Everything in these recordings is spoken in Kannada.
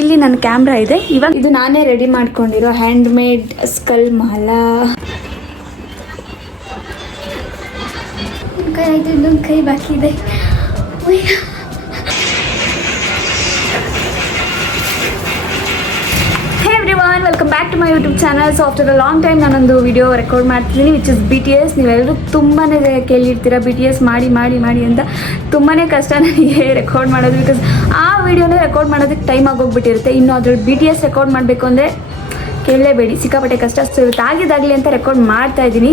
ಇಲ್ಲಿ ನನ್ನ ಕ್ಯಾಮ್ರಾ ಇದೆ. ಇವಾಗ ಇದು ನಾನೇ ರೆಡಿ ಮಾಡ್ಕೊಂಡಿರೋ ಹ್ಯಾಂಡ್ ಮೇಡ್ ಸ್ಕಲ್ ಮಾಲಾ. ಕೈ ಆಯ್ತು, ಇನ್ನೊಂದು ಕೈ ಬಾಕಿ ಇದೆ. Welcome back to my YouTube channel. So after a long time ನಾನೊಂದು ವಿಡಿಯೋ ರೆಕಾರ್ಡ್ ಮಾಡ್ತಿದ್ದೀನಿ, ವಿಚ್ ಇಸ್ BTS. ನೀವೆಲ್ಲರೂ ತುಂಬಾ ಕೇಳಿರ್ತೀರ BTS ಮಾಡಿ ಮಾಡಿ ಮಾಡಿ ಅಂತ. ತುಂಬಾ ಕಷ್ಟ ನನಗೆ ರೆಕಾರ್ಡ್ ಮಾಡೋದು, ಬಿಕಾಸ್ ಆ ವಿಡಿಯೋನೇ ರೆಕಾರ್ಡ್ ಮಾಡೋದಕ್ಕೆ ಟೈಮ್ ಆಗೋಗ್ಬಿಟ್ಟಿರುತ್ತೆ. ಇನ್ನು ಅದ್ರಲ್ಲಿ BTS ರೆಕಾರ್ಡ್ ಮಾಡಬೇಕು ಅಂದರೆ ಕೇಳಲೇಬೇಡಿ, ಸಿಕ್ಕಾಪಟ್ಟೆ ಕಷ್ಟ. ಸೊ ಇವತ್ತು ಆಗಿದ್ದಾಗಲಿ ಅಂತ ರೆಕಾರ್ಡ್ ಮಾಡ್ತಾ ಇದ್ದೀನಿ.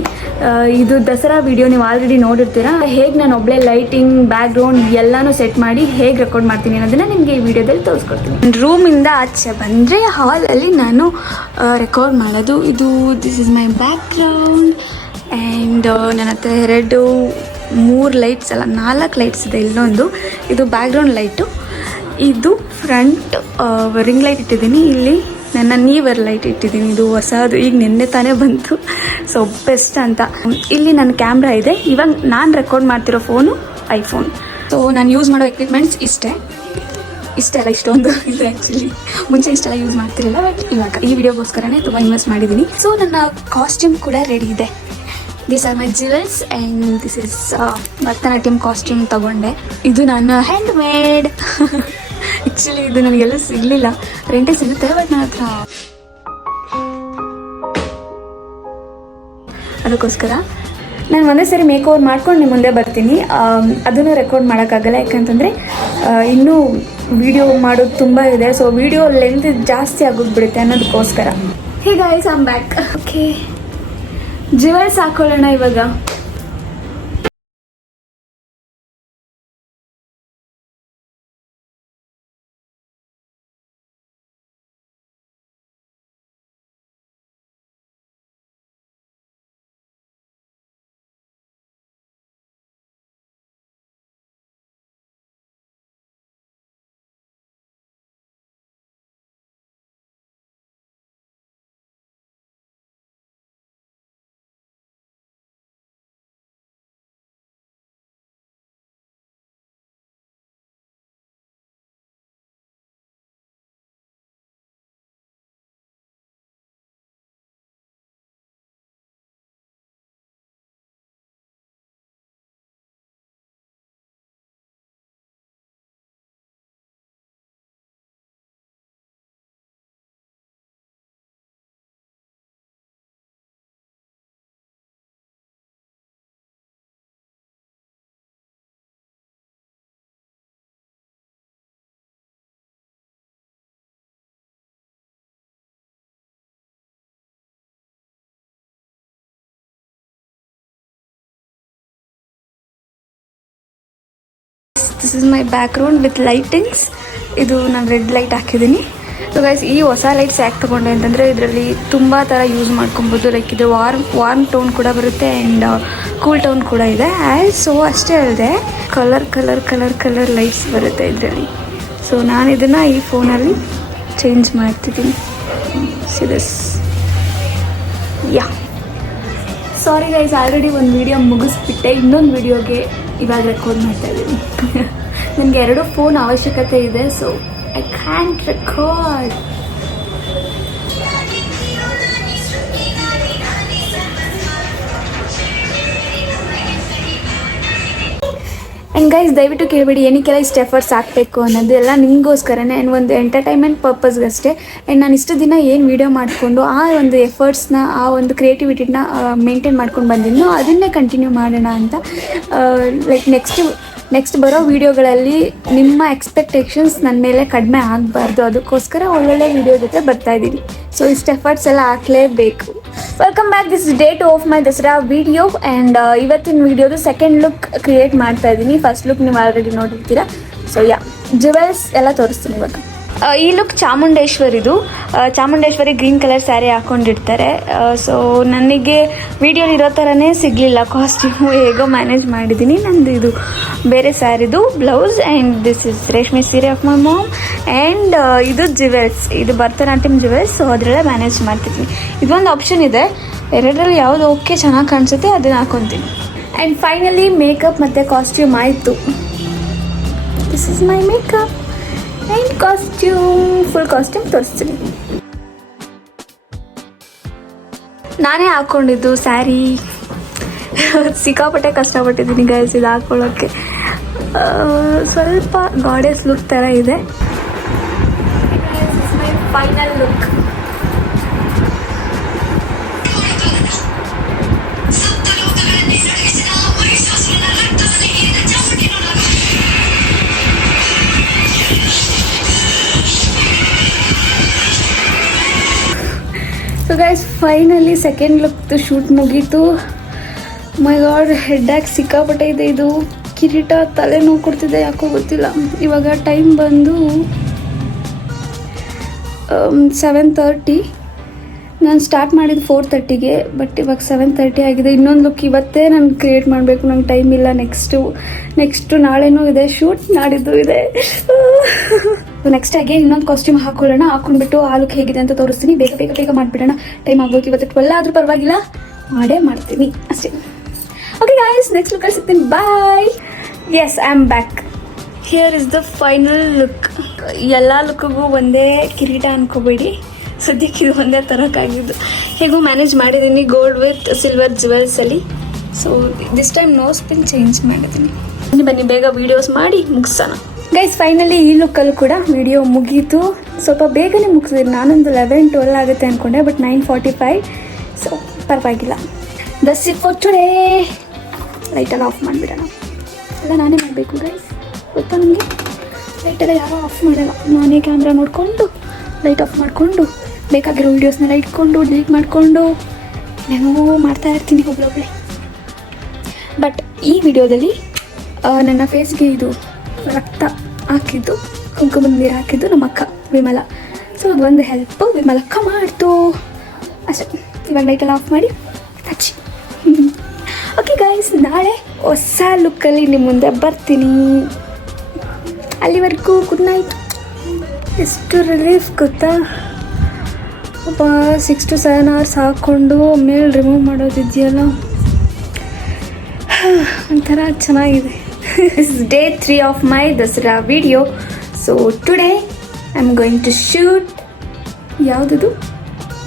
ಇದು ದಸರಾ ವಿಡಿಯೋ ನೀವು ಆಲ್ರೆಡಿ ನೋಡಿರ್ತೀರ. ಹೇಗೆ ನಾನು ಒಬ್ಬಳೇ ಲೈಟಿಂಗ್, ಬ್ಯಾಕ್ಗ್ರೌಂಡ್ ಎಲ್ಲನೂ ಸೆಟ್ ಮಾಡಿ ಹೇಗೆ ರೆಕಾರ್ಡ್ ಮಾಡ್ತೀನಿ ಅನ್ನೋದನ್ನು ನಿಮಗೆ ಈ ವಿಡಿಯೋದಲ್ಲಿ ತೋರಿಸ್ಕೊಡ್ತೀನಿ. ರೂಮಿಂದ ಆಚೆ ಬಂದರೆ ಹಾಲಲ್ಲಿ ನಾನು ರೆಕಾರ್ಡ್ ಮಾಡೋದು. This is my background and ನನ್ನ ಹತ್ರ 3 ಲೈಟ್ಸ್ ಅಲ್ಲ 4 ಲೈಟ್ಸ್ ಇದೆ. ಇಲ್ಲೊಂದು ಇದು ಬ್ಯಾಕ್ಗ್ರೌಂಡ್ ಲೈಟು, ಇದು ಫ್ರಂಟ್ ರಿಂಗ್ ಲೈಟ್ ಇಟ್ಟಿದ್ದೀನಿ. ಇಲ್ಲಿ ನನ್ನ ನೀವರ್ ಲೈಟ್ ಇಟ್ಟಿದ್ದೀನಿ, ಇದು ಹೊಸದು, ಈಗ ನಿನ್ನೆ ತಾನೇ ಬಂತು. ಸೊ ಬೆಸ್ಟ್ ಅಂತ. ಇಲ್ಲಿ ನನ್ನ ಕ್ಯಾಮ್ರಾ ಇದೆ. ಇವಾಗ ನಾನು ರೆಕಾರ್ಡ್ ಮಾಡ್ತಿರೋ ಫೋನು ಐಫೋನ್. ಸೊ ನಾನು ಯೂಸ್ ಮಾಡೋ ಎಕ್ವಿಪ್ಮೆಂಟ್ಸ್ ಇಷ್ಟೇ ಅಲ್ಲ, ಇಷ್ಟೊಂದು ಇದು ಆ್ಯಕ್ಚುಲಿ ಮುಂಚೆ ಇಷ್ಟೆಲ್ಲ ಯೂಸ್ ಮಾಡ್ತಿರಲಿಲ್ಲ, ಬಟ್ ಇವಾಗ ಈ ವಿಡಿಯೋಗೋಸ್ಕರನೇ ತುಂಬ ಇನ್ವೆಸ್ಟ್ ಮಾಡಿದ್ದೀನಿ. ಸೊ ನನ್ನ ಕಾಸ್ಟ್ಯೂಮ್ ಕೂಡ ರೆಡಿ ಇದೆ. This are my jewels and this is Bharatanatyam costume ತಗೊಂಡೆ. ಇದು ನನ್ನ ಹ್ಯಾಂಡ್ ಮೇಡ್. ಆ್ಯಕ್ಚುಲಿ ಇದು ನನಗೆಲ್ಲ ಸಿಗಲಿಲ್ಲ, ರೆಂಟೇ ಸಿಗುತ್ತೆ, ಬಟ್ ನನ್ನ ಹತ್ರ ಅದಕ್ಕೋಸ್ಕರ ನಾನು ಒಂದೇ ಸರಿ ಮೇಕ್ ಓವರ್ ಮಾಡ್ಕೊಂಡು ನಿಮ್ಮ ಮುಂದೆ ಬರ್ತೀನಿ. ಅದನ್ನು ರೆಕಾರ್ಡ್ ಮಾಡೋಕ್ಕಾಗಲ್ಲ, ಯಾಕಂತಂದರೆ ಇನ್ನೂ ವಿಡಿಯೋ ಮಾಡೋದು ತುಂಬ ಇದೆ. ಸೊ ವಿಡಿಯೋ ಲೆಂತ್ ಜಾಸ್ತಿ ಆಗೋಗ್ಬಿಡುತ್ತೆ ಅನ್ನೋದಕ್ಕೋಸ್ಕರ. Hey guys, I am back. Okay, jewels ಹಾಕೊಳ್ಳೋಣ ಇವಾಗ. This is my background with lightings. ಇದು ನಾನು ರೆಡ್ ಲೈಟ್ ಹಾಕಿದ್ದೀನಿ. ಸೊ ಗೈಸ್, ಈ ಹೊಸ ಲೈಟ್ಸ್ ಯಾಕೆ ತೊಗೊಂಡೆ ಅಂತಂದರೆ ಇದರಲ್ಲಿ ತುಂಬ ಥರ ಯೂಸ್ ಮಾಡ್ಕೊಬೋದು. ಲೈಕ್ ಇದು ವಾರ್ಮ್ ಟೋನ್ ಕೂಡ ಬರುತ್ತೆ ಆ್ಯಂಡ್ ಕೂಲ್ ಟೋನ್ ಕೂಡ ಇದೆ. ಸೊ ಅಷ್ಟೇ ಅಲ್ಲದೆ ಕಲರ್ ಲೈಟ್ಸ್ ಬರುತ್ತೆ ಇದರಲ್ಲಿ. ಸೊ ನಾನು ಇದನ್ನು ಈ ಫೋನಲ್ಲಿ ಚೇಂಜ್ ಮಾಡ್ತಿದ್ದೀನಿ. ಸಿದಸ್ ಯಾ ಸಾರಿ ಗೈಸ್, ಆಲ್ರೆಡಿ ಒಂದು ವಿಡಿಯೋ ಮುಗಿಸ್ಬಿಟ್ಟೆ. ಇನ್ನೊಂದು ವಿಡಿಯೋಗೆ ಇವಾಗ ರೆಕಾರ್ಡ್ ಮಾಡ್ತಾ ಇದ್ದೀನಿ. ನನಗೆ 2 ಫೋನ್ ಅವಶ್ಯಕತೆ ಇದೆ, so I can't record. And guys, ದಯವಿಟ್ಟು ಕೇಳಬೇಡಿ ಏನಕ್ಕೆಲ್ಲ ಇಷ್ಟು ಎಫರ್ಟ್ಸ್ ಹಾಕಬೇಕು ಅನ್ನೋದು. ಎಲ್ಲ ನಿಮಗೋಸ್ಕರನೇ, ಒಂದು ಎಂಟರ್ಟೈನ್ಮೆಂಟ್ ಪರ್ಪಸ್ಗಷ್ಟೇ. ಆ್ಯಂಡ್ ನಾನು ಇಷ್ಟು ದಿನ ಏನು ವೀಡಿಯೋ ಮಾಡಿಕೊಂಡು ಆ ಒಂದು ಎಫರ್ಟ್ಸ್ನ, ಆ ಒಂದು ಕ್ರಿಯೇಟಿವಿಟಿನ ಮೇಂಟೈನ್ ಮಾಡ್ಕೊಂಡು ಬಂದಿದ್ದು, ಅದನ್ನೇ ಕಂಟಿನ್ಯೂ ಮಾಡೋಣ ಅಂತ. ಲೈಕ್ ನೆಕ್ಸ್ಟ್ ಬರೋ ವೀಡಿಯೋಗಳಲ್ಲಿ ನಿಮ್ಮ ಎಕ್ಸ್ಪೆಕ್ಟೇಷನ್ಸ್ ನನ್ನ ಮೇಲೆ ಕಡಿಮೆ ಆಗಬಾರ್ದು, ಅದಕ್ಕೋಸ್ಕರ ಒಳ್ಳೊಳ್ಳೆ ವೀಡಿಯೋ ಜೊತೆ ಬರ್ತಾಯಿದ್ದೀನಿ. ಸೊ ಇಷ್ಟು ಎಫರ್ಟ್ಸ್ ಎಲ್ಲ ಹಾಕಲೇಬೇಕು. Welcome back. This is day 2 of my Dasara video and ಇವತ್ತಿನ ವಿಡಿಯೋದು ಸೆಕೆಂಡ್ ಲುಕ್ ಕ್ರಿಯೇಟ್ ಮಾಡ್ತಾ ಇದ್ದೀನಿ. ಫಸ್ಟ್ ಲುಕ್ ನೀವು ಆಲ್ರೆಡಿ ನೋಡಿರ್ತೀರ. ಸೊ ಜ್ಯುವೆಲ್ಸ್ ಎಲ್ಲ ತೋರಿಸ್ತೀನಿ ಇವಾಗ. ಈ ಲುಕ್ ಚಾಮುಂಡೇಶ್ವರಿದು. ಚಾಮುಂಡೇಶ್ವರಿ ಗ್ರೀನ್ ಕಲರ್ ಸ್ಯಾರಿ ಹಾಕ್ಕೊಂಡಿರ್ತಾರೆ. ಸೊ ನನಗೆ ವಿಡಿಯೋಲಿ ಇರೋ ಥರನೇ ಸಿಗಲಿಲ್ಲ ಕಾಸ್ಟ್ಯೂಮು, ಹೇಗೋ ಮ್ಯಾನೇಜ್ ಮಾಡಿದ್ದೀನಿ. ನಂದು ಇದು ಬೇರೆ ಸ್ಯಾರಿದು ಬ್ಲೌಸ್ ಆ್ಯಂಡ್ ದಿಸ್ ಇಸ್ ರೇಷ್ಮೆ ಸೀರೆ ಆಫ್ ಮೈ ಮಾಮ್ ಆ್ಯಂಡ್ ಇದು ಜ್ಯುವೆಲ್ಸ್, ಇದು ಭರತನಾಟ್ಯಂ ಜ್ಯುವೆಲ್ಸ್. ಸೊ ಅದರಲ್ಲೇ ಮ್ಯಾನೇಜ್ ಮಾಡ್ತಿದ್ದೀನಿ. ಇದೊಂದು ಆಪ್ಷನ್ ಇದೆ, 2ರಲ್ಲಿ ಯಾವುದು ಓಕೆ ಚೆನ್ನಾಗಿ ಕಾಣಿಸುತ್ತೆ ಅದನ್ನು ಹಾಕ್ಕೊತೀನಿ. ಆ್ಯಂಡ್ ಫೈನಲಿ ಮೇಕಪ್ ಮತ್ತು ಕಾಸ್ಟ್ಯೂಮ್ ಆಯಿತು. This is my makeup. And costume, full costume ತೋರಿಸ್ತೀನಿ. ನಾನೇ ಹಾಕ್ಕೊಂಡಿದ್ದು ಸ್ಯಾರಿ. ಸಿಕ್ಕಾಪಟ್ಟೆ ಕಷ್ಟಪಟ್ಟಿದ್ದೀನಿ ಗೈಸ್ ಇದು ಹಾಕ್ಕೊಳ್ಳೋಕ್ಕೆ. ಸ್ವಲ್ಪ ಗಾಡೆಸ್ ಲುಕ್ ಥರ ಇದೆ. My final look. So guys finally second ಲುಕ್ದು ಶೂಟ್ ಮುಗೀತು. ಮೈ ಗಾಡ್, ಹೆಡ್ಡಾಗಿ ಸಿಕ್ಕಾಪಟ್ಟೆ ಇದೆ ಇದು. ಕಿರೀಟ ತಲೆ ನೋವು ಕೊಡ್ತಿದೆ, ಯಾಕೋ ಗೊತ್ತಿಲ್ಲ. ಇವಾಗ ಟೈಮ್ ಬಂದು 7:30. ನಾನು ಸ್ಟಾರ್ಟ್ ಮಾಡಿದ್ದು 4:30ಗೆ, ಬಟ್ ಇವಾಗ 7:30 ಆಗಿದೆ. ಇನ್ನೊಂದು ಲುಕ್ ಇವತ್ತೇ ನಾನು ಕ್ರಿಯೇಟ್ ಮಾಡಬೇಕು, ನಂಗೆ ಟೈಮ್ ಇಲ್ಲ. ನೆಕ್ಸ್ಟು ನಾಳೆನೂ ಇದೆ ಶೂಟ್, ನಾಡಿದ್ದು ಇದೆ. ನೆಕ್ಸ್ಟ್ ಆಗಿ ಇನ್ನೊಂದು ಕಾಸ್ಟ್ಯೂಮ್ ಹಾಕೊಳ್ಳೋಣ. ಹಾಕೊಂಡ್ಬಿಟ್ಟು ಆ ಲುಕ್ ಹೇಗಿದೆ ಅಂತ ತೋರಿಸ್ತೀನಿ. ಬೇಗ ಬೇಗ ಬೇಗ ಮಾಡಿಬಿಡೋಣ. ಟೈಮ್ ಆಗ್ಬೇಕು. ಇವತ್ತು 12 ಆದರೂ ಪರವಾಗಿಲ್ಲ, ಮಾಡೇ ಮಾಡ್ತೀನಿ ಅಷ್ಟೇ. ಓಕೆ ಗಾಯ್ಸ್, ನೆಕ್ಸ್ಟ್ ಲುಕ್ಕಲ್ಲಿ ಸಿಗ್ತೀನಿ. Bye. Yes, I am back. Here is the final look. ಎಲ್ಲ ಲುಕ್ಕಿಗೂ ಒಂದೇ ಕಿರೀಟ ಅನ್ಕೋಬೇಡಿ, ಸದ್ಯಕ್ಕೆ ಇದು ಒಂದೇ ತರೋಕ್ಕಾಗಿದ್ದು. ಹೇಗೂ ಮ್ಯಾನೇಜ್ ಮಾಡಿದ್ದೀನಿ ಗೋಲ್ಡ್ ವಿತ್ ಸಿಲ್ವರ್ ಜುವೆಲ್ಸಲ್ಲಿ. So this time nose pin change ಮಾಡಿದ್ದೀನಿ. ಬನ್ನಿ ಬೇಗ ವೀಡಿಯೋಸ್ ಮಾಡಿ ಮುಗಿಸೋಣ. ಗೈಸ್ ಫೈನಲಿ ಈ ಲುಕ್ಕಲ್ಲೂ ಕೂಡ ವಿಡಿಯೋ ಮುಗೀತು. ಸ್ವಲ್ಪ ಬೇಗನೆ ಮುಗಿಸಿದ್ದೀನಿ. ನಾನೊಂದು 11-12 ಆಗುತ್ತೆ ಅಂದ್ಕೊಂಡೆ, ಬಟ್ 9:45. ಸೊ ಪರವಾಗಿಲ್ಲ. That's it for today. ಲೈಟೆಲ್ಲ ಆಫ್ ಮಾಡಿಬಿಡೋಣ. ಎಲ್ಲ ನಾನೇ ಮಾಡಬೇಕು ಗೈಸ್, ಗೊತ್ತಾ ನನಗೆ. ಲೈಟೆಲ್ಲ ಯಾರೋ ಆಫ್ ಮಾಡಲ್ಲ, ನಾನೇ ಕ್ಯಾಮ್ರಾ ನೋಡಿಕೊಂಡು ಲೈಟ್ ಆಫ್ ಮಾಡಿಕೊಂಡು ಬೇಕಾಗಿರೋ ವೀಡಿಯೋಸ್ನೆಲ್ಲ ಇಟ್ಕೊಂಡು ಡಿಲೀಟ್ ಮಾಡಿಕೊಂಡು ಏನೋ ಮಾಡ್ತಾ ಇರ್ತೀನಿ ಒಬ್ಬಳೊಬ್ಬಳೆ. ಬಟ್ ಈ ವಿಡಿಯೋದಲ್ಲಿ ನನ್ನ ಫೇಸ್ಗೆ ಇದು ರಕ್ತ ಹಾಕಿದ್ದು, ಕುಂಕುಮದ ನೀರು ಹಾಕಿದ್ದು ನಮ್ಮ ಅಕ್ಕ ವಿಮಲ. ಸೊ ಅದೊಂದು ಹೆಲ್ಪ್ ವಿಮಲಕ್ಕ ಮಾಡ್ತು ಅಷ್ಟೇ. ಇವಾಗ ಲೈಟೆಲ್ಲ ಆಫ್ ಮಾಡಿ ಹಚ್ಚಿ. ಓಕೆ ಗೈಸ್, ನಾಳೆ ಹೊಸ ಲುಕ್ಕಲ್ಲಿ ನಿಮ್ಮ ಮುಂದೆ ಬರ್ತೀನಿ. ಅಲ್ಲಿವರೆಗೂ ಗುಡ್ ನೈಟ್. ಎಷ್ಟು ರಿಲೀಫ್ ಗೊತ್ತಾ, ಒಬ್ಬ 6 to 7 hours ಹಾಕ್ಕೊಂಡು ಮೇಲೆ ರಿಮೂವ್ ಮಾಡೋದಿದೆಯಲ್ಲ, ಒಂಥರ ಚೆನ್ನಾಗಿದೆ. This is day 3 of my Dasara video. So today I'm going to shoot ಯಾವುದದು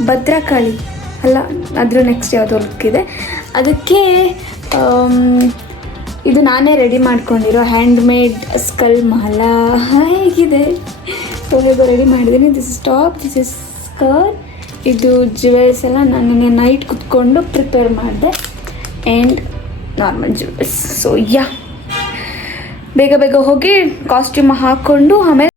ಭದ್ರಕಾಳಿ ಅಲ್ಲ, ಅದ್ರ ನೆಕ್ಸ್ಟ್ ಯಾವುದೋ ಲುಕ್ ಇದೆ. ಅದಕ್ಕೆ ಇದು ನಾನೇ ರೆಡಿ ಮಾಡ್ಕೊಂಡಿರೋ ಹ್ಯಾಂಡ್ ಮೇಡ್ ಸ್ಕಲ್ ಮಾಲಾ ಹೇಗಿದೆ. ಸೊ ಹೇಗೋ ರೆಡಿ ಮಾಡಿದ್ದೀನಿ. This is top, this is skirt. ಇದು ಜ್ಯುವೆಲ್ಸ್ ಎಲ್ಲ ನಾನು ನೈಟ್ ಕುತ್ಕೊಂಡು ಪ್ರಿಪೇರ್ ಮಾಡಿದೆ. And normal jewels. So yeah, ಬೇಗ ಬೇಗ ಹೋಗಿ ಕಾಸ್ಟ್ಯೂಮ್ ಹಾಕ್ಕೊಂಡು ಆಮೇಲೆ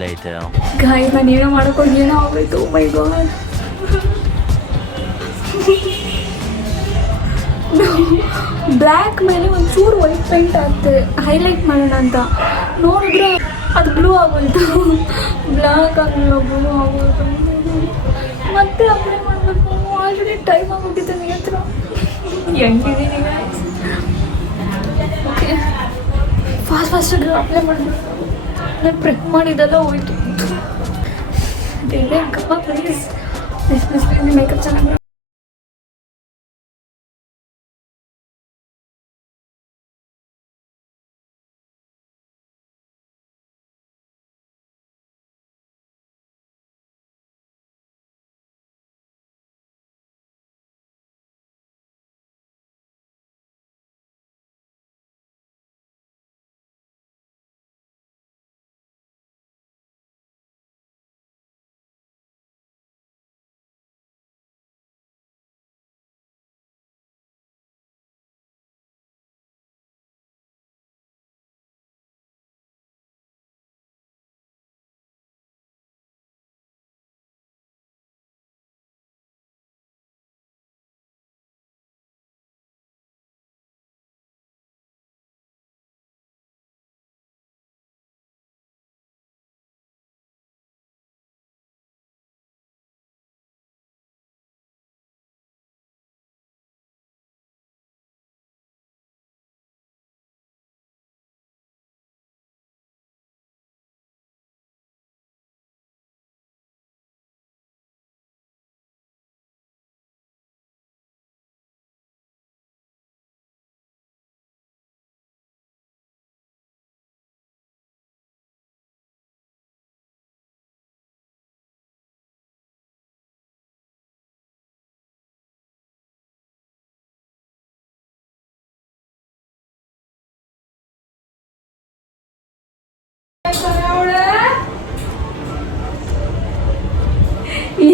Later. ಗಾಯ್ ನಾನು ಏನೋ ಮಾಡೋಕ್ಕೋಗಿ ಏನೋ ಆಗೋಯ್ತು. ಮೈ ಗಾಡ್. ಬ್ಲ್ಯಾಕ್ ಮೇಲೆ ಒಂಚೂರು ವೈಟ್ ಪೇಂಟ್ ಹಾಕ್ತೆ ಹೈಲೈಟ್ ಮಾಡೋಣ ಅಂತ ನೋಡಿದ್ರೆ ಅದು ಬ್ಲೂ ಆಗೋಯ್ತು. ಬ್ಲ್ಯಾಕ್ ಆಗಲಿಲ್ಲ, ಬ್ಲೂ ಆಗೋಯ್ತು. ಮತ್ತೆ ಅಪ್ಲೈ ಮಾಡಬೇಕು. ಆಲ್ರೆಡಿ ಟೈಮ್ ಆಗೋಗಿತ್ತು ನಿನ್ನ ಹತ್ರ. ಹೆಂಗಿದ್ದೀನಿ ಗಾಯ್ಸ್. ಓಕೆ, ಫಾಸ್ಟಾಗಿ ಅಪ್ಲೈ ಮಾಡಬೇಕು. ನಾನು ಪ್ರೆಕ್ ಮಾಡಿದ್ದೆಲ್ಲ ಹೋಯ್ತು. ಬೇರೆ ಕಪ್ಪ ಪ್ಲೀಸ್ ಮೇಕಪ್ ಚೆನ್ನಾಗಿ.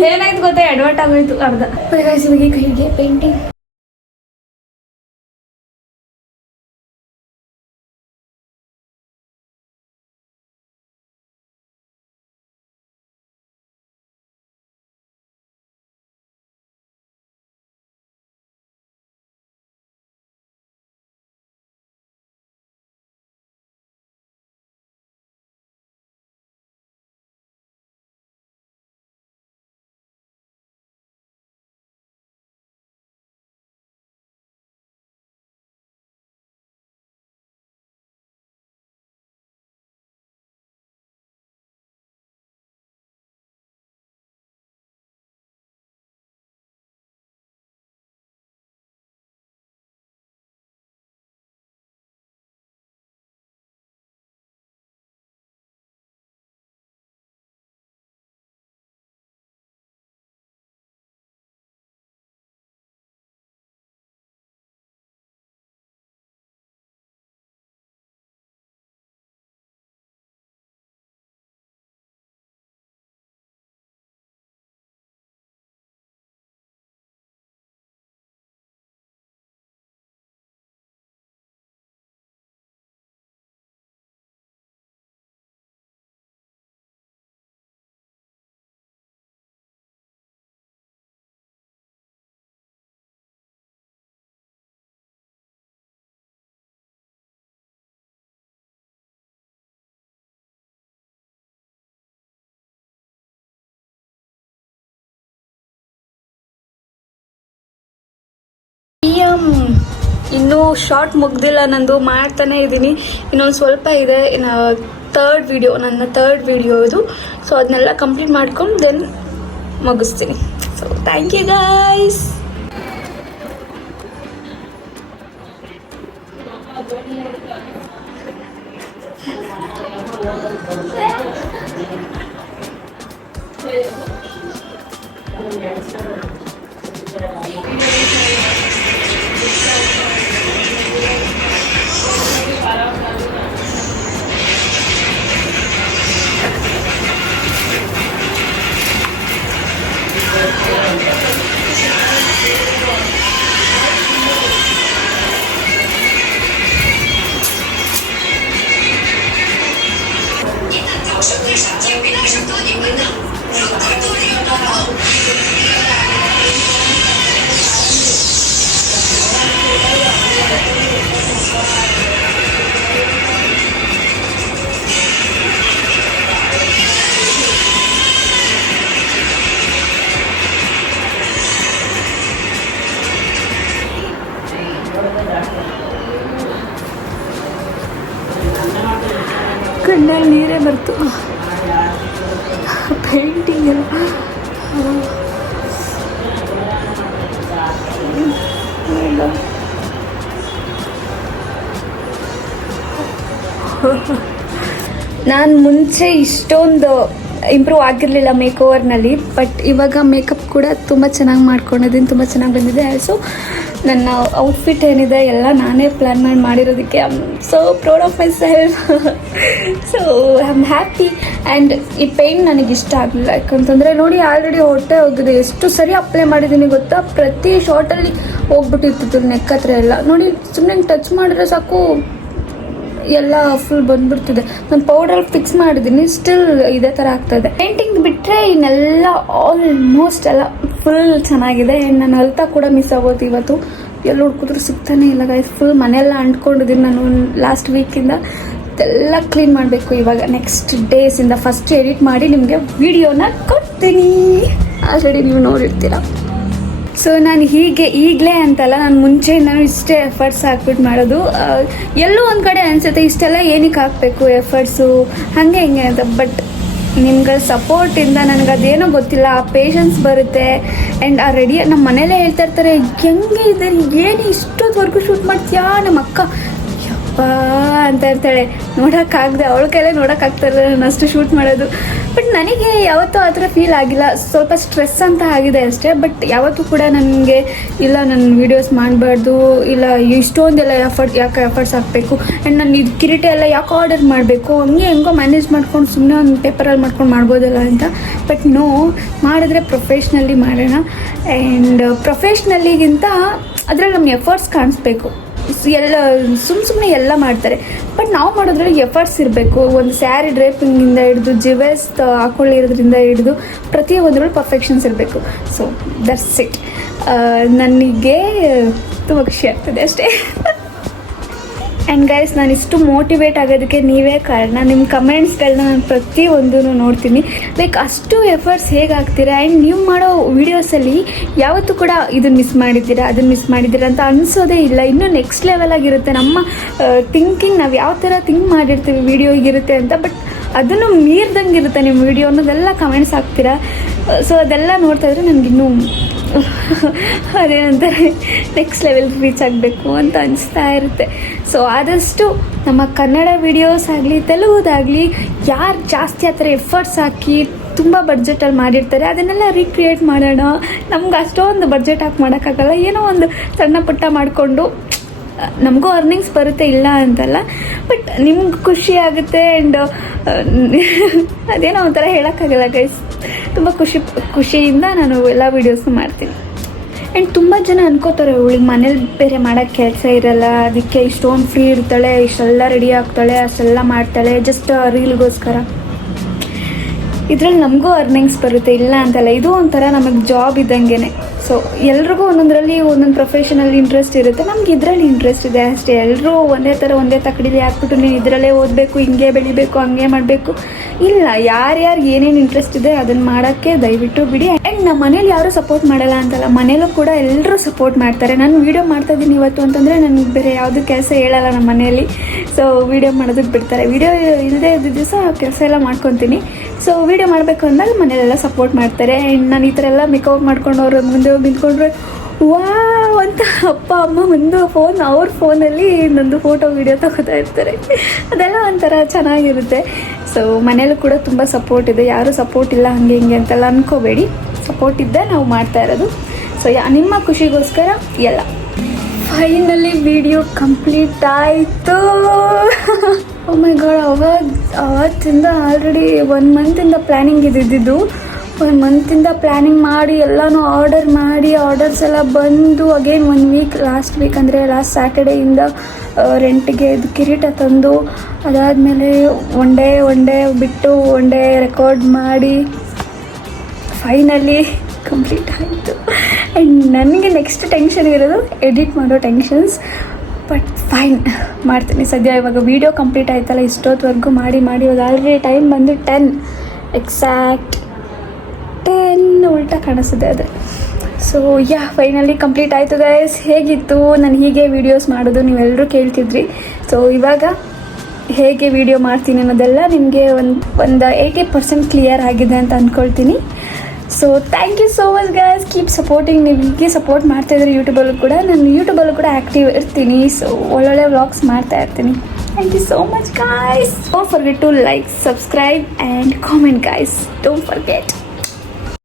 ಏನಾಯ್ತು ಗೊತ್ತಾ, ಅಡ್ವರ್ಟ್ ಆಗೋಯ್ತು ಅರ್ಧ. ಇವಾಗ ಕೈಗೆ ಪೇಂಟಿಂಗ್. ಇನ್ನೂ ಶಾರ್ಟ್ ಮುಗ್ದಿಲ್ಲ ನಂದು, ಮಾಡ್ತಾನೆ ಇದ್ದೀನಿ. ಇನ್ನೊಂದು ಸ್ವಲ್ಪ ಇದೆ, ನನ್ನ ಥರ್ಡ್ ವಿಡಿಯೋ ಇದು. ಸೊ ಅದನ್ನೆಲ್ಲ ಕಂಪ್ಲೀಟ್ ಮಾಡ್ಕೊಂಡು ದೆನ್ ಮುಗಿಸ್ತೀನಿ. So thank you guys. ಕಣ್ಣಲ್ಲಿ ನೀರೇ ಬರ್ತು. ಪೇಂಟಿಂಗ್ ಎಲ್ಲ ನಾನು ಮುಂಚೆ ಇಷ್ಟೊಂದು ಇಂಪ್ರೂವ್ ಆಗಿರಲಿಲ್ಲ ಮೇಕೋವರ್ನಲ್ಲಿ, ಬಟ್ ಇವಾಗ ಮೇಕಪ್ ಕೂಡ ತುಂಬ ಚೆನ್ನಾಗಿ ಮಾಡ್ಕೊಂಡಿದ್ದೀನಿ, ತುಂಬ ಚೆನ್ನಾಗಿ ಬಂದಿದೆ. ಆಲ್ಸೋ ನನ್ನ ಔಟ್ಫಿಟ್ ಏನಿದೆ ಎಲ್ಲ ನಾನೇ ಪ್ಲ್ಯಾನ್ ಮಾಡಿರೋದಕ್ಕೆ I am so proud of myself. So I am happy. And ಈ ಪೇಂಟ್ ನನಗೆ ಇಷ್ಟ ಆಗಲಿಲ್ಲ, ಯಾಕಂತಂದರೆ ನೋಡಿ ಆಲ್ರೆಡಿ ಹೊಟ್ಟೆ ಹೋಗಿದೆ. ಎಷ್ಟು ಸರಿ ಅಪ್ಲೈ ಮಾಡಿದ್ದೀನಿ ಗೊತ್ತಾ, ಪ್ರತಿ ಶಾರ್ಟಲ್ಲಿ ಹೋಗ್ಬಿಟ್ಟಿರ್ತಿತ್ತು ನೆಕ್ ಹತ್ರ ಎಲ್ಲ. ನೋಡಿ ಸುಮ್ಮನೆ ಟಚ್ ಮಾಡಿದ್ರೆ ಸಾಕು ಎಲ್ಲ ಫುಲ್ ಬಂದ್ಬಿಡ್ತಿದೆ. ನಾನು ಪೌಡರ್ ಫಿಕ್ಸ್ ಮಾಡಿದ್ದೀನಿ, ಸ್ಟಿಲ್ ಇದೇ ಥರ ಆಗ್ತಾಯಿದೆ. ಪೇಂಟಿಂಗ್ ಬಿಟ್ಟರೆ ಇನ್ನೆಲ್ಲ ಆಲ್ಮೋಸ್ಟ್ ಎಲ್ಲ ಫುಲ್ ಚೆನ್ನಾಗಿದೆ. ನಾನು ಅಲ್ತಾ ಕೂಡ ಮಿಸ್ ಆಗೋದು ಇವತ್ತು, ಎಲ್ಲ ಹುಡ್ಕಿದ್ರು ಸಿಗ್ತಾನೆ ಇಲ್ಲ ಗೈಸ್. ಫುಲ್ ಮನೆಯೆಲ್ಲ ಅಂಟ್ಕೊಂಡಿದ್ದೀನಿ ನಾನು ಲಾಸ್ಟ್ ವೀಕಿಂದ. ಎಲ್ಲ ಕ್ಲೀನ್ ಮಾಡಬೇಕು ಇವಾಗ ನೆಕ್ಸ್ಟ್ ಡೇಸಿಂದ. ಫಸ್ಟ್ ಎಡಿಟ್ ಮಾಡಿ ನಿಮಗೆ ವಿಡಿಯೋನ ಕೊಡ್ತೀನಿ, ಆಲ್ರೆಡಿ ನೀವು ನೋಡಿರ್ತೀರ. ಸೊ ನಾನು ಈಗಲೇ ಅಂತಲ್ಲ, ನಾನು ಮುಂಚೆಯಿಂದನೂ ಇಷ್ಟೇ ಎಫರ್ಟ್ಸ್ ಹಾಕ್ಬಿಟ್ಟು ಮಾಡೋದು. ಎಲ್ಲೂ ಒಂದು ಕಡೆ ಅನಿಸುತ್ತೆ ಇಷ್ಟೆಲ್ಲ ಏನಕ್ಕೆ ಹಾಕಬೇಕು ಎಫರ್ಟ್ಸು ಹಾಗೆ ಹಿಂಗೆ ಅಂತ. ಬಟ್ ನಿಮ್ಗಳ ಸಪೋರ್ಟಿಂದ ನನಗದೇನೋ ಗೊತ್ತಿಲ್ಲ, ಆ ಪೇಷನ್ಸ್ ಬರುತ್ತೆ. ಆ್ಯಂಡ್ ಆ ರೆಡಿ ನಮ್ಮ ಮನೇಲೇ ಹೇಳ್ತಾ ಇರ್ತಾರೆ, ಹೆಂಗೆ ಇದೆ ಏನು ಇಷ್ಟೊತ್ತವರೆಗೂ ಶೂಟ್ ಮಾಡ್ತೀಯಾ ನಮ್ಮ ಅಕ್ಕ ಯಪ್ಪಾ ಅಂತ ಇರ್ತಾಳೆ. ನೋಡೋಕ್ಕಾಗದೆ ಅವಳ ಕೈಲೇ ನೋಡೋಕ್ಕಾಗ್ತಾಯಿಲ್ಲ ನಾನು ಅಷ್ಟು ಶೂಟ್ ಮಾಡೋದು. ಬಟ್ ನನಗೆ ಯಾವತ್ತೂ ಆ ಥರ ಫೀಲ್ ಆಗಿಲ್ಲ, ಸ್ವಲ್ಪ ಸ್ಟ್ರೆಸ್ ಅಂತ ಆಗಿದೆ ಅಷ್ಟೇ. ಬಟ್ ಯಾವತ್ತೂ ಕೂಡ ನನಗೆ ಇಲ್ಲ ನನ್ನ ವೀಡಿಯೋಸ್ ಮಾಡಬಾರ್ದು, ಇಲ್ಲ ಇಷ್ಟೊಂದೆಲ್ಲ ಎಫರ್ಟ್ಸ್ ಹಾಕಬೇಕು, ಆ್ಯಂಡ್ ನಾನು ಇದು ಕಿರೀಟ ಎಲ್ಲ ಯಾಕೆ ಆರ್ಡರ್ ಮಾಡಬೇಕು, ಹಂಗೆ ಹೆಂಗೋ ಮ್ಯಾನೇಜ್ ಮಾಡ್ಕೊಂಡು ಸುಮ್ಮನೆ ಒಂದು ಪೇಪರಲ್ಲಿ ಮಾಡ್ಕೊಂಡು ಮಾಡ್ಬೋದಲ್ಲ ಅಂತ. ಬಟ್ ನೋ, ಮಾಡಿದ್ರೆ ಪ್ರೊಫೆಷ್ನಲಿ ಮಾಡೋಣ. ಆ್ಯಂಡ್ ಪ್ರೊಫೆಷ್ನಲಿಗಿಂತ ಅದರಲ್ಲಿ ನಮ್ಮ ಎಫರ್ಟ್ಸ್ ಕಾಣಿಸ್ಬೇಕು. ಎಲ್ಲ ಸುಮ್ಮನೆ ಎಲ್ಲ ಮಾಡ್ತಾರೆ, ಬಟ್ ನಾವು ಮಾಡೋದ್ರಲ್ಲಿ ಎಫರ್ಟ್ಸ್ ಇರಬೇಕು. ಒಂದು ಸ್ಯಾರಿ ಡ್ರೇಪಿಂಗಿಂದ ಹಿಡಿದು ಜಿವೆಸ್ ಹಾಕೊಳ್ಳಿರೋದ್ರಿಂದ ಹಿಡಿದು ಪ್ರತಿಯೊಂದರಲ್ಲಿ ಪರ್ಫೆಕ್ಷನ್ಸ್ ಇರಬೇಕು. So that's it. ನನಗೆ ತುಂಬ ಖುಷಿ ಆಗ್ತದೆ ಅಷ್ಟೇ. ಆ್ಯಂಡ್ ಗೈಸ್, ನಾನು ಇಷ್ಟು ಮೋಟಿವೇಟ್ ಆಗೋದಕ್ಕೆ ನೀವೇ ಕಾರಣ. ನಿಮ್ಮ ಕಮೆಂಟ್ಸ್ಗಳನ್ನ ನಾನು ಪ್ರತಿಯೊಂದೂ ನೋಡ್ತೀನಿ. ಲೈಕ್ ಅಷ್ಟು ಎಫರ್ಟ್ಸ್ ಹೇಗೆ ಆಗ್ತೀರಾ, ಆ್ಯಂಡ್ ನೀವು ಮಾಡೋ ವೀಡಿಯೋಸಲ್ಲಿ ಯಾವತ್ತೂ ಕೂಡ ಇದನ್ನು ಮಿಸ್ ಮಾಡಿದ್ದೀರಾ, ಅದನ್ನು ಮಿಸ್ ಮಾಡಿದ್ದೀರಾ ಅಂತ ಅನಿಸೋದೇ ಇಲ್ಲ. ಇನ್ನೂ ನೆಕ್ಸ್ಟ್ ಲೆವೆಲ್ ಆಗಿರುತ್ತೆ ನಮ್ಮ ಥಿಂಕಿಂಗ್. ನಾವು ಯಾವ ಥರ ಥಿಂಕ್ ಮಾಡಿರ್ತೀವಿ ವೀಡಿಯೋ ಹೀಗಿರುತ್ತೆ ಅಂತ, ಬಟ್ ಅದನ್ನು ಮೀರ್ದಂಗೆ ಇರುತ್ತೆ ನಿಮ್ಮ ವೀಡಿಯೋ ಅನ್ನೋದೆಲ್ಲ ಕಮೆಂಟ್ಸ್ ಹಾಕ್ತೀರಾ. ಸೊ ಅದೆಲ್ಲ ನೋಡ್ತಾ ಇದ್ರೆ ನನಗಿನ್ನೂ ಅದೇನಂತಾರೆ ನೆಕ್ಸ್ಟ್ ಲೆವೆಲ್ ರೀಚ್ ಆಗಬೇಕು ಅಂತ ಅನಿಸ್ತಾ ಇರುತ್ತೆ. ಸೊ ಆದಷ್ಟು ನಮ್ಮ ಕನ್ನಡ ವೀಡಿಯೋಸ್ ಆಗಲಿ ತೆಲುಗುದಾಗಲಿ ಯಾರು ಜಾಸ್ತಿ ಆ ಥರ ಎಫರ್ಟ್ಸ್ ಹಾಕಿ ತುಂಬ ಬಡ್ಜೆಟಲ್ಲಿ ಮಾಡಿರ್ತಾರೆ ಅದನ್ನೆಲ್ಲ ರೀಕ್ರಿಯೇಟ್ ಮಾಡೋಣ. ನಮ್ಗೆ ಅಷ್ಟೊಂದು ಬಡ್ಜೆಟ್ ಹಾಕಿ ಮಾಡೋಕ್ಕಾಗಲ್ಲ, ಏನೋ ಒಂದು ಸಣ್ಣ ಪುಟ್ಟ ಮಾಡಿಕೊಂಡು ನಮಗೂ ಅರ್ನಿಂಗ್ಸ್ ಬರುತ್ತೆ, ಇಲ್ಲ ಅಂತಲ್ಲ. ಬಟ್ ನಿಮ್ಗೆ ಖುಷಿ ಆಗುತ್ತೆ. ಆ್ಯಂಡ್ ಅದೇನೋ ಒಂಥರ ಹೇಳೋಕ್ಕಾಗಲ್ಲ ಗೈಸ್, ತುಂಬ ಖುಷಿಯಿಂದ ನಾನು ಎಲ್ಲ ವೀಡಿಯೋಸ್ನು ಮಾಡ್ತೀನಿ. ಆ್ಯಂಡ್ ತುಂಬ ಜನ ಅನ್ಕೋತಾರೆ ಇವಳಿಗೆ ಮನೇಲಿ ಬೇರೆ ಮಾಡೋಕ್ಕೆ ಕೆಲಸ ಇರಲ್ಲ, ಅದಕ್ಕೆ ಇಷ್ಟೊಂದು ಫ್ರೀ ಇರ್ತಾಳೆ, ಇಷ್ಟೆಲ್ಲ ರೆಡಿ ಆಗ್ತಾಳೆ, ಅಷ್ಟೆಲ್ಲ ಮಾಡ್ತಾಳೆ ಜಸ್ಟ್ ರೀಲ್ಗೋಸ್ಕರ. ಇದರಲ್ಲಿ ನಮಗೂ ಅರ್ನಿಂಗ್ಸ್ ಬರುತ್ತೆ, ಇಲ್ಲ ಅಂತಲ್ಲ. ಇದು ಒಂಥರ ನಮಗೆ ಜಾಬ್ ಇದ್ದಂಗೆ. ಸೊ ಎಲ್ರಿಗೂ ಒಂದೊಂದರಲ್ಲಿ ಒಂದೊಂದು ಪ್ರೊಫೆಷನಲ್ಲಿ ಇಂಟ್ರೆಸ್ಟ್ ಇರುತ್ತೆ, ನಮ್ಗೆ ಇದರಲ್ಲಿ ಇಂಟ್ರೆಸ್ಟ್ ಇದೆ ಅಷ್ಟೇ. ಎಲ್ಲರೂ ಒಂದೇ ತಕಡಿಲಿ ಹಾಕ್ಬಿಟ್ಟು ನೀನು ಇದರಲ್ಲೇ ಓದಬೇಕು, ಹಿಂಗೆ ಬೆಳಿಬೇಕು, ಹಂಗೆ ಮಾಡಬೇಕು, ಇಲ್ಲ. ಯಾರ್ಯಾರು ಏನೇನು ಇಂಟ್ರೆಸ್ಟ್ ಇದೆ ಅದನ್ನು ಮಾಡೋಕ್ಕೆ ದಯವಿಟ್ಟು ಬಿಡಿ. ಆ್ಯಂಡ್ ನಮ್ಮ ಮನೇಲಿ ಯಾರೂ ಸಪೋರ್ಟ್ ಮಾಡಲ್ಲ ಅಂತಲ್ಲ, ಮನೇಲೂ ಕೂಡ ಎಲ್ಲರೂ ಸಪೋರ್ಟ್ ಮಾಡ್ತಾರೆ. ನಾನು ವೀಡಿಯೋ ಮಾಡ್ತಾಯಿದ್ದೀನಿ ಇವತ್ತು ಅಂತಂದರೆ ನನಗೆ ಬೇರೆ ಯಾವುದೂ ಕೆಲಸ ಹೇಳಲ್ಲ ನಮ್ಮ ಮನೆಯಲ್ಲಿ. ಸೊ ವೀಡಿಯೋ ಮಾಡೋದಕ್ಕೆ ಬಿಡ್ತಾರೆ. ವೀಡಿಯೋ ಇಲ್ಲದೆ ಇದ್ದ ದಿವಸ ಕೆಲಸ ಎಲ್ಲ ಮಾಡ್ಕೊತೀನಿ. ಸೊ ವೀಡಿಯೋ ಮಾಡಬೇಕು ಅಂದಾಗ ಮನೇಲೆಲ್ಲ ಸಪೋರ್ಟ್ ಮಾಡ್ತಾರೆ. ಆ್ಯಂಡ್ ನಾನು ಈ ಥರ ಎಲ್ಲ ಮೇಕಪ್ ಮಾಡ್ಕೊಂಡು ಅವ್ರು ಮುಂದೆ ಹೋಗಿ ನಿಂತ್ಕೊಂಡ್ರೆ ವಾ ಅಂತ ಅಪ್ಪ ಅಮ್ಮ ಒಂದು ಅವ್ರ ಫೋನಲ್ಲಿ ನಂದು ಫೋಟೋ ವೀಡಿಯೋ ತಗೋತಾ ಇರ್ತಾರೆ. ಅದೆಲ್ಲ ಒಂಥರ ಚೆನ್ನಾಗಿರುತ್ತೆ. ಸೊ ಮನೇಲೂ ಕೂಡ ತುಂಬ ಸಪೋರ್ಟ್ ಇದೆ, ಯಾರೂ ಸಪೋರ್ಟ್ ಇಲ್ಲ ಹಾಗೆ ಹಿಂಗೆ ಅಂತೆಲ್ಲ ಅಂದ್ಕೋಬೇಡಿ, ಸಪೋರ್ಟ್ ಇದ್ದೇ ನಾವು ಮಾಡ್ತಾ ಇರೋದು. ಸೊ ನಿಮ್ಮ ಖುಷಿಗೋಸ್ಕರ ಎಲ್ಲ. ಫೈನಲಿ ವಿಡಿಯೋ ಕಂಪ್ಲೀಟ್ ಆಯಿತು. ಓ ಮೈ ಗಾಡ್, ಅವತ್ತಿಂದ ಆಲ್ರೆಡಿ 1 ಮಂತಿಂದ ಪ್ಲ್ಯಾನಿಂಗ್ ಇದ್ದಿದ್ದು. 1 ಮಂತಿಂದ ಪ್ಲ್ಯಾನಿಂಗ್ ಮಾಡಿ ಎಲ್ಲನೂ ಆರ್ಡರ್ ಮಾಡಿ ಆರ್ಡರ್ಸ್ ಎಲ್ಲ ಬಂದು ಅಗೇನ್ 1 ವೀಕ್ ಲಾಸ್ಟ್ ವೀಕ್ ಅಂದರೆ ಲಾಸ್ಟ್ ಸ್ಯಾಟರ್ಡೇಯಿಂದ ರೆಂಟ್ಗೆ ಇದು ಕಿರೀಟ ತಂದು ಅದಾದಮೇಲೆ ಒನ್ ಡೇ ಬಿಟ್ಟು ಒನ್ ಡೇ ರೆಕಾರ್ಡ್ ಮಾಡಿ ಫೈನಲಿ ಕಂಪ್ಲೀಟ್ ಆಯಿತು. ಆ್ಯಂಡ್ ನನಗೆ ನೆಕ್ಸ್ಟ್ ಟೆನ್ಷನ್ ಇರೋದು ಎಡಿಟ್ ಮಾಡೋ ಟೆನ್ಷನ್ಸ್. ಬಟ್ ಫೈನ್, ಮಾಡ್ತೀನಿ. ಸದ್ಯ ಇವಾಗ ವೀಡಿಯೋ ಕಂಪ್ಲೀಟ್ ಆಯ್ತಲ್ಲ, ಇಷ್ಟೊತ್ತವರೆಗೂ ಮಾಡಿ ಇವಾಗ ಆಲ್ರೆಡಿ ಟೈಮ್ ಬಂದು 10 ಎಕ್ಸಾಕ್ಟ್ 10 ಉಲ್ಟಾ ಕಾಣಿಸ್ತಿದೆ ಅದು. ಸೊ ಫೈನಲಿ ಕಂಪ್ಲೀಟ್ ಆಯಿತು ಗೈಸ್. ಹೇಗಿತ್ತು ನಾನು ಹೀಗೆ ವೀಡಿಯೋಸ್ ಮಾಡೋದು ನೀವೆಲ್ಲರೂ ಕೇಳ್ತಿದ್ರಿ. ಸೊ ಇವಾಗ ಹೇಗೆ ವೀಡಿಯೋ ಮಾಡ್ತೀನಿ ಅನ್ನೋದೆಲ್ಲ ನಿಮಗೆ ಒಂದು 80% ಕ್ಲಿಯರ್ ಆಗಿದೆ ಅಂತ ಅಂದ್ಕೊಳ್ತೀನಿ. So thank you so much guys, keep supporting. ನೀವು ಹೀಗೆ ಸಪೋರ್ಟ್ ಮಾಡ್ತಾಯಿದ್ರೆ ಯೂಟ್ಯೂಬಲ್ಲೂ ಕೂಡ, ನಾನು ಯೂಟ್ಯೂಬಲ್ಲೂ ಕೂಡ ಆ್ಯಕ್ಟಿವ್ ಇರ್ತೀನಿ. ಸೊ ಒಳ್ಳೊಳ್ಳೆ ವ್ಲಾಗ್ಸ್ ಮಾಡ್ತಾ ಇರ್ತೀನಿ. Thank you so much guys. Don't forget to like, subscribe and comment guys, don't forget.